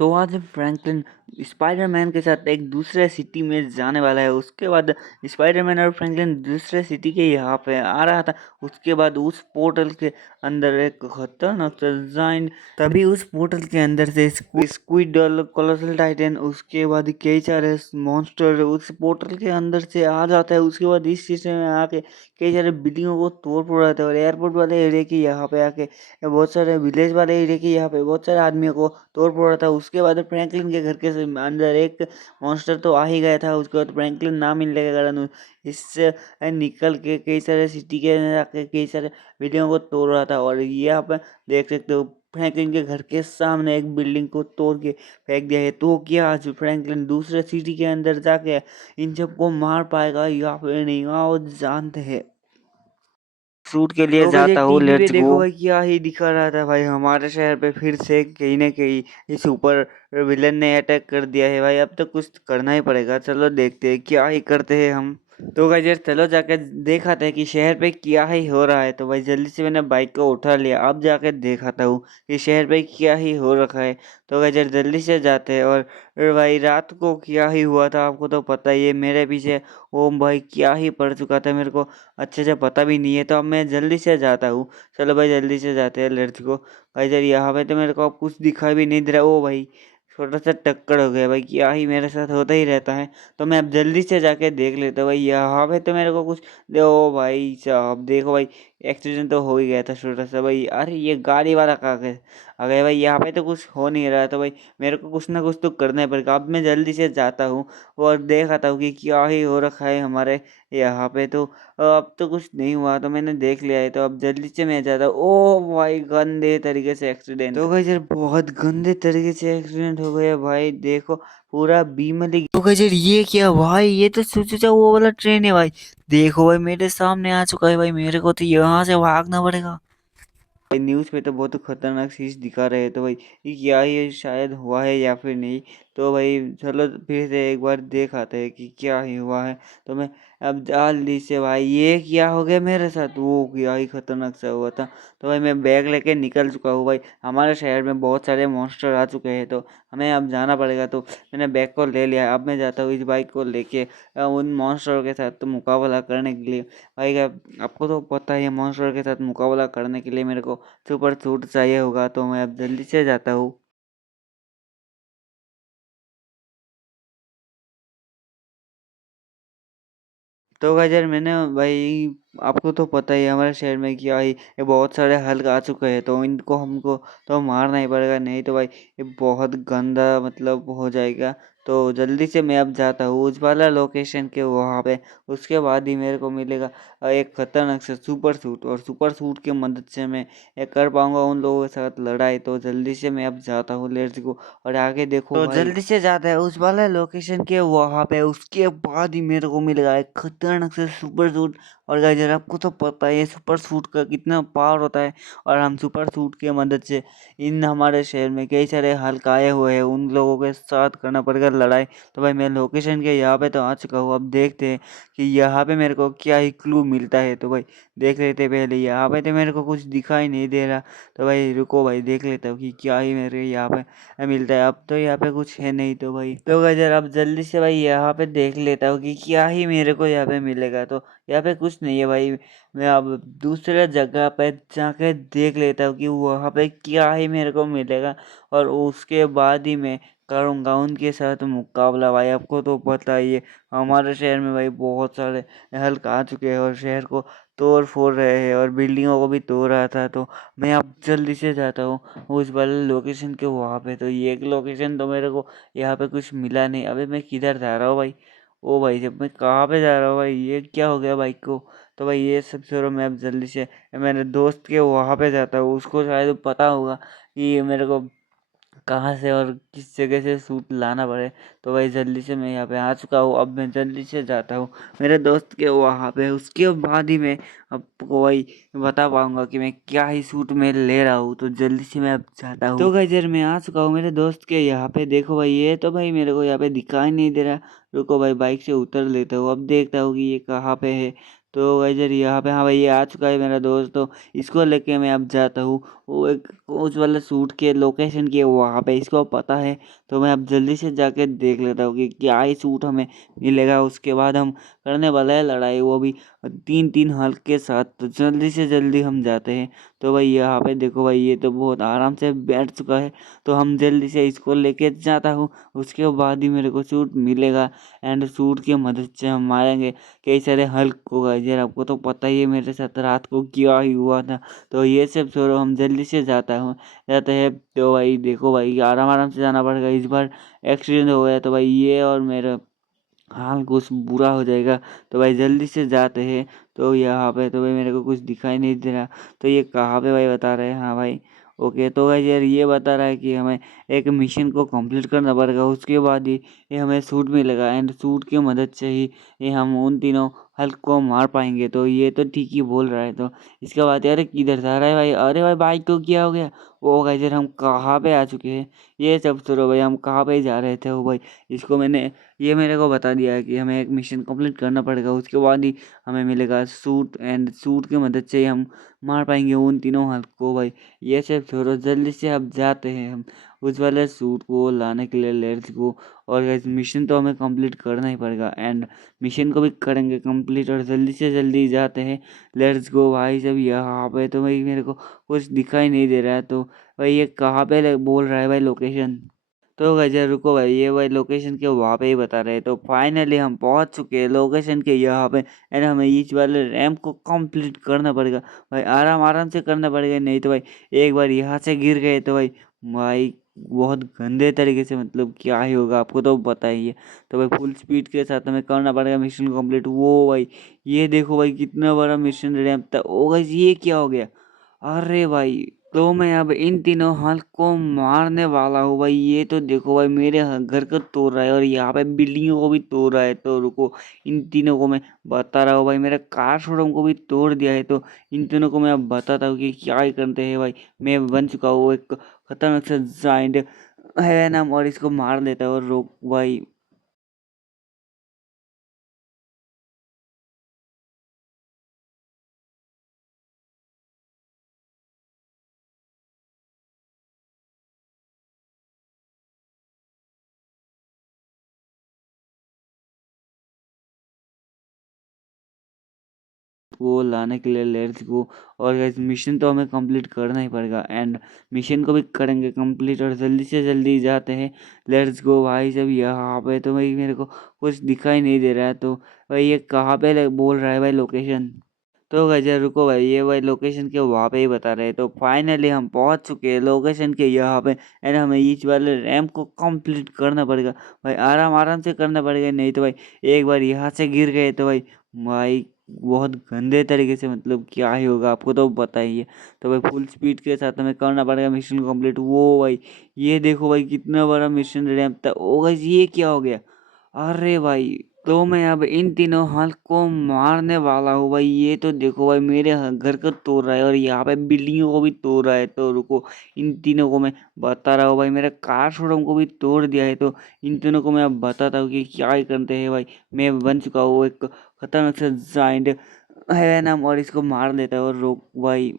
तो आज Franklin Spiderman के साथ एक दूसरे सिटी में जाने वाला है। उसके बाद स्पाइडरमैन और फ्रैंकलिन दूसरे सिटी के यहाँ पे आ रहा था। उसके बाद उस पोर्टल के अंदर एक खतरनाक डिजाइन, तभी उस पोर्टल के अंदर से स्क्विडल, कोलोसल टाइटन, उसके बाद कई सारे मॉन्स्टर उस पोर्टल के अंदर से आ जाता है। उसके बाद इस सिस्टम में आके कई सारे बिल्डिंगों को तोड़ फोड़ रहा था और एयरपोर्ट वाले एरिया के यहाँ पे आके बहुत सारे विलेज वाले एरिया के यहाँ पे बहुत सारे आदमियों को तोड़ फोड़ रहा था। उसके बाद फ्रैंकलिन के घर के अंदर एक मॉन्स्टर तो आ ही गया था। उसके बाद फ्रैंकलिन ना मिलने के कारण इससे निकल के कई सारे सिटी के अंदर आके कई सारे बिल्डिंगों को तोड़ रहा था। और ये आप देख सकते हो फ्रैंकलिन के घर के सामने एक बिल्डिंग को तोड़ के फेंक दिया है। तो क्या आज फ्रैंकलिन दूसरे सिटी के अंदर जाके इन सबको मार पाएगा या फिर नहीं, आओ जानते हैं। शूट के लिए तो वैसे जाता हूँ, टीवी पे लेट्स गो। देखो भाई क्या ही दिखा रहा था भाई, हमारे शहर पे फिर से कहीं ना कहीं इस सुपर विलन ने अटैक कर दिया है भाई। अब तो कुछ करना ही पड़ेगा, चलो देखते हैं क्या ही करते हैं हम। तो भाई यार चलो जाके देखाते हैं कि शहर पे क्या ही हो रहा है। तो भाई जल्दी से मैंने बाइक को उठा लिया, अब जाके दिखाता हूँ कि शहर पे क्या ही हो रखा है। तो भाई यार जल्दी से जाते हैं। और भाई रात को क्या ही हुआ था आपको तो पता ही है, मेरे पीछे ओम भाई क्या ही पड़ चुका था, मेरे को अच्छे से पता भी नहीं है। तो अब मैं जल्दी से जाता हूँ, चलो भाई जल्दी से जाते हैं लेट्स गो। भाई जब यहाँ पे तो मेरे को अब कुछ दिखाई भी नहीं दे रहा। ओ भाई छोटा सा टक्कर हो गया भाई, क्या ही मेरे साथ होता ही रहता है। तो मैं अब जल्दी से जाके देख लेता हूँ भाई, यहाँ पे तो मेरे को कुछ ओ भाई साहब देखो भाई, एक्सीडेंट तो हो ही गया था छोटा सा भाई। अरे ये गाड़ी वाला कहाँ गया आ गया भाई, यहाँ पे तो कुछ हो नहीं रहा। तो भाई मेरे को कुछ ना कुछ तो करना ही पड़ेगा। अब मैं जल्दी से जाता हूँ और देखाता हूँ कि क्या ही हो रखा है हमारे यहाँ पे। तो अब तो कुछ नहीं हुआ, तो मैंने देख लिया है। तो अब जल्दी से मैं जाता हूँ। ओ भाई गंदे तरीके से एक्सीडेंट, तो भाई यार बहुत गंदे तरीके से एक्सीडेंट हो गया भाई, देखो पूरा बीमल ही। तो भाई यार ये क्या भाई, ये तो सोचो वो वाला ट्रेन है भाई। देखो भाई मेरे सामने आ चुका है भाई, मेरे को तो यहाँ से भागना पड़ेगा भाई। न्यूज़ पे तो बहुत खतरनाक चीज दिखा रहे हैं। तो भाई ये क्या ही शायद हुआ है या फिर नहीं। तो भाई चलो फिर से एक बार देख आते हैं कि क्या ही हुआ है। तो मैं अब जल्दी से भाई, ये क्या हो गया मेरे साथ, वो क्या ही खतरनाक सा हुआ था। तो भाई मैं बैग लेके निकल चुका हूँ भाई, हमारे शहर में बहुत सारे मॉन्स्टर आ चुके हैं तो हमें अब जाना पड़ेगा। तो मैंने बैग को ले लिया, अब मैं जाता हूँ इस बाइक को लेके उन मॉन्स्टरों के साथ तो मुकाबला करने के लिए। भाई आपको तो पता ही है, मॉन्स्टर के साथ मुकाबला करने के लिए मेरे को सुपर सूट चाहिए होगा। तो मैं अब जल्दी से जाता हूँ। तो भाई यार मैंने भाई, आपको तो पता ही है हमारे शहर में क्या ही ये बहुत सारे हल्क आ चुके हैं। तो इनको हमको तो मारना ही पड़ेगा, नहीं तो भाई ये बहुत गंदा मतलब हो जाएगा। तो जल्दी से मैं अब जाता हूँ उस वाला लोकेशन के वहाँ पे। उसके बाद ही मेरे को मिलेगा एक खतरनाक से सुपर सूट, और सुपर सूट की मदद से मैं ये कर पाऊंगा उन लोगों के साथ लड़ाई। तो जल्दी से मैं अब जाता हूँ लेट्स गो। और आगे देखो तो भाई जल्दी से जाता है उस वाले लोकेशन के वहाँ पे। उसके बाद ही मेरे को मिलेगा एक खतरनाक से सुपर सूट। और गाइस यार आपको तो पता है सुपर सूट का कितना पावर होता है। और हम सुपर सूट की मदद से इन हमारे शहर में कई सारे हल्क आए हुए हैं, उन लोगों के साथ करना पड़ेगा लड़ाई। तो भाई मैं लोकेशन के यहाँ पे तो आ चुका हूँ, अब देखते हैं कि यहाँ पे मेरे को क्या ही क्लू मिलता है। तो भाई देख लेते हैं पहले, यहाँ पे तो मेरे को कुछ दिखाई नहीं दे रहा। तो भाई रुको भाई देख लेता हूँ कि क्या ही मेरे यहाँ पे मिलता है। अब तो यहाँ पे कुछ है नहीं। तो भाई तो गजर अब जल्दी से भाई यहाँ पे देख लेता हूँ कि क्या ही मेरे को यहाँ पे मिलेगा। तो यहाँ पे कुछ नहीं है भाई, मैं अब दूसरे जगह पे जाके देख लेता हूँ कि वहाँ पे क्या ही मेरे को मिलेगा। और उसके बाद ही मैं करूँगा उनके साथ मुकाबला। भाई आपको तो पता ही है हमारे शहर में भाई बहुत सारे हल्क आ चुके हैं और शहर को तोड़ फोड़ रहे हैं और बिल्डिंगों को भी तोड़ रहा था। तो मैं अब जल्दी से जाता हूँ उस वाले लोकेशन के वहाँ पे। तो ये एक लोकेशन तो मेरे को यहाँ पे कुछ मिला नहीं। अबे मैं किधर जा रहा हूँ भाई, ओ भाई जब मैं कहाँ पे जा रहा हूँ भाई, ये क्या हो गया बाइक को। तो भाई ये सब छोड़ो, मैं अब जल्दी से मेरे दोस्त के वहाँ पे जाता हूँ, उसको शायद पता होगा कि मेरे को कहाँ से और किस जगह से सूट लाना पड़े। तो भाई जल्दी से मैं यहाँ पे आ चुका हूँ, अब मैं जल्दी से जाता हूँ मेरे दोस्त के वहाँ पे। उसके बाद ही मैं आपको भाई बता पाऊंगा कि मैं क्या ही सूट में ले रहा हूँ। तो जल्दी से मैं अब जाता हूँ। तो गाइस यार मैं आ चुका हूँ मेरे दोस्त के यहाँ पे, देखो भाई ये तो भाई मेरे को यहाँ पे दिखाई नहीं दे रहा। रुको भाई बाइक से उतर लेता हूँ, अब देखता हूँ कि ये कहाँ पे है। तो गाइस यार यहाँ पे हाँ भाई ये आ चुका है मेरा दोस्त, तो इसको लेके मैं अब जाता हूँ वो एक उस वाले सूट के लोकेशन की वहाँ पे, इसको पता है। तो मैं अब जल्दी से जाके देख लेता हूँ कि क्या ही सूट हमें मिलेगा। उसके बाद हम करने वाला है लड़ाई, वो भी 3-3 हल्क के साथ। तो जल्दी से जल्दी हम जाते हैं। तो भाई यहाँ पे देखो भाई ये तो बहुत आराम से बैठ चुका है, तो हम जल्दी से इसको लेके जाता हूँ। उसके बाद ही मेरे को सूट मिलेगा एंड सूट की मदद से हम मारेंगे कई सारे हल्क को। गाइस यार आपको तो पता ही है मेरे साथ रात को क्या ही हुआ था। तो ये सब छोड़ो, हम जल्दी से जाते हैं। तो भाई देखो भाई आराम आराम से जाना पड़ेगा, इस बार एक्सीडेंट हो गया तो भाई ये और मेरा हाल कुछ बुरा हो जाएगा। तो भाई जल्दी से जाते हैं। तो यहाँ पे तो भाई मेरे को कुछ दिखाई नहीं दे रहा, तो ये कहाँ पे भाई बता रहे हैं। हाँ भाई ओके, तो भाई यार ये बता रहा है कि हमें एक मिशन को कंप्लीट करना पड़ेगा, उसके बाद ही ये हमें सूट मिलेगा एंड सूट की मदद से ही ये हम उन तीनों हल्क को मार पाएंगे। तो ये तो ठीक ही बोल रहा है। तो इसके बाद यार किधर जा रहा है भाई, अरे भाई बाइक को क्या हो गया। वो गाइस यार हम कहाँ पे आ चुके हैं, ये सब छोड़ो भाई, हम कहाँ पे जा रहे थे वो भाई। इसको मैंने ये मेरे को बता दिया है कि हमें एक मिशन कंप्लीट करना पड़ेगा, उसके बाद ही हमें मिलेगा सूट एंड सूट की मदद से ही हम मार पाएंगे उन तीनों हल्क को भाई। ये सब छोड़ो, जल्दी से अब जाते हैं हम उस वाले सूट को लाने के लिए, लेट्स गो। और गाइस मिशन तो हमें कंप्लीट करना ही पड़ेगा एंड मिशन को भी करेंगे कंप्लीट, और जल्दी से जल्दी जाते हैं। लेट्स गो भाई। जब यहाँ पे तो भाई मेरे को कुछ दिखाई नहीं दे रहा है, तो भाई ये कहाँ पे बोल रहा है भाई लोकेशन। तो गजर रुको भाई, ये भाई लोकेशन के वहाँ पे ही बता रहे हैं। तो फाइनली हम पहुँच चुके हैं लोकेशन के यहाँ पे एंड हमें इस वाले रैंप को कंप्लीट करना पड़ेगा भाई, आराम आराम से करना पड़ेगा, नहीं तो भाई एक बार यहाँ से गिर गए तो भाई बहुत गंदे तरीके से, मतलब क्या ही होगा आपको तो पता ही है। तो भाई फुल स्पीड के साथ हमें करना पड़ेगा मिशन कंप्लीट। वो भाई ये देखो भाई कितना बड़ा मिशन रैंप था। ओ गाइस ये क्या हो गया, अरे भाई तो मैं अब इन तीनों हल्क को मारने वाला हूँ भाई। ये तो देखो भाई मेरे घर को तोड़ रहा है और यहाँ पे बिल्डिंगों को भी तोड़ रहा है। तो रुको, इन तीनों को मैं बता रहा हूँ भाई, मेरा कार शोरूम को भी तोड़ दिया है। तो इन तीनों को मैं अब बताता हूँ कि क्या ही करते हैं भाई। मैं बन चुका हूँ एक खतरनाक सा जाइंट है नाम, और इसको मार देता है। और रोक भाई को लाने के लिए, लेट्स गो। और गाइस मिशन तो हमें कंप्लीट करना ही पड़ेगा एंड मिशन को भी करेंगे कंप्लीट, और जल्दी से जल्दी जाते हैं। लेट्स गो भाई। जब यहाँ पे तो भाई मेरे को कुछ दिखाई नहीं दे रहा है, तो भाई ये कहाँ पे बोल रहा है भाई लोकेशन। तो गजर रुको भाई, ये भाई लोकेशन के वहाँ पे ही बता रहे हैं। तो फाइनली हम पहुँच चुके हैं लोकेशन के यहाँ पे एंड हमें इस वाले रैंप को कंप्लीट करना पड़ेगा भाई, आराम आराम से करना पड़ेगा, नहीं तो भाई एक बार यहाँ से गिर गए तो भाई बहुत गंदे तरीके से, मतलब क्या ही होगा आपको तो पता ही है। तो भाई फुल स्पीड के साथ हमें करना पड़ेगा मिशन कंप्लीट। वो भाई ये देखो भाई कितना बड़ा मिशन रैंप था। ओ गाइस ये क्या हो गया, अरे भाई तो मैं अब इन तीनों हल्क को मारने वाला हूँ भाई। ये तो देखो भाई मेरे घर को तोड़ रहा है और यहाँ पे बिल्डिंगों को भी तोड़ रहा है। तो रुको, इन तीनों को मैं बता रहा हूँ भाई, मेरा कार शोरूम को भी तोड़ दिया है। तो इन तीनों को मैं अब बताता हूँ कि क्या ही करते हैं भाई। मैं बन चुका हूँ एक खतरनाक सा जाइंट है नाम, और इसको मार देता है। और रोक भाई